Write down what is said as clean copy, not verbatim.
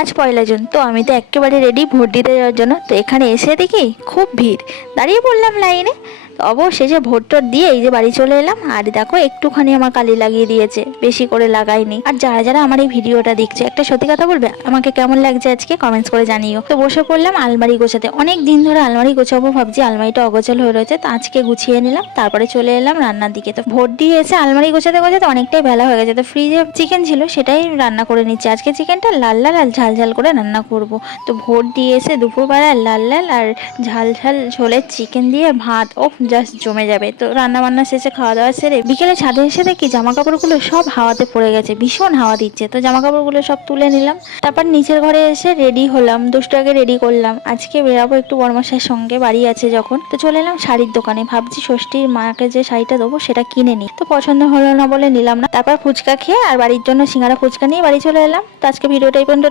আজ 1 জুন, তো আমি তো একেবারে রেডি ভোট দিতে যাওয়ার জন্য। তো এখানে এসে দেখি খুব ভিড়, দাঁড়িয়ে পড়লাম লাইনে। তো অবশেষে ভোট টোট দিয়ে এই যে বাড়ি চলে এলাম। আর দেখো একটুখানি আমার কালি লাগিয়ে দিয়েছে, বেশি করে লাগাইনি। আর যারা যারা আমার এই ভিডিওটা দেখছে, একটা সত্যি কথা বলবে, আমাকে কেমন লাগছে আজকে কমেন্টস করে জানিও। তো বসে পড়লাম আলমারি গোছাতে, অনেক দিন ধরে আলমারি গোছাবো ভাবছি, আলমারিটা অগোছাল হয়ে রয়েছে। তো আজকে গুছিয়ে নিলাম, তারপরে চলে এলাম রান্নার দিকে। তো ভোট দিয়ে এসে আলমারি গোছাতে গোছাতে অনেকটাই বেলা হয়ে গেছে। তো ফ্রিজে চিকেন ছিল, সেটাই রান্না করে নিচ্ছি। আজকে চিকেনটা লাল লাল আর ঝাল ঝাল করে রান্না করব। তো ভোট দিয়ে এসে দুপুরবেলা লাল লাল আর ঝাল ঝাল ঝোলের চিকেন দিয়ে ভাত, ও জাস্ট জমে যাবে। তো রান্না বান্না শেষে খাওয়া দাওয়া সেরে বিকেলে ছাদে এসে দেখি জামা কাপড়গুলো সব হাওয়াতে পড়ে গেছে, ভীষণ হাওয়া দিচ্ছে। তো জামা কাপড়গুলো সব তুলে নিলাম, তারপর নিচের ঘরে এসে রেডি হলাম, দুষ্টুটাকে রেডি করলাম। আজকে বেরাবো একটু বড়মশাইয়ের সঙ্গে, বাড়ি আছে যখন। তো চলে এলাম শাড়ির দোকানে, ভাবছি ষষ্ঠীর মাকে যে শাড়িটা দেবো সেটা কিনে নিই। তো পছন্দ হলো না বলে নিলাম না। তারপর ফুচকা খেয়ে আর বাড়ির জন্য সিঙ্গারা ফুচকা নিয়ে বাড়ি চলে এলাম। তো আজকে ভিডিওটা এই পর্যন্ত।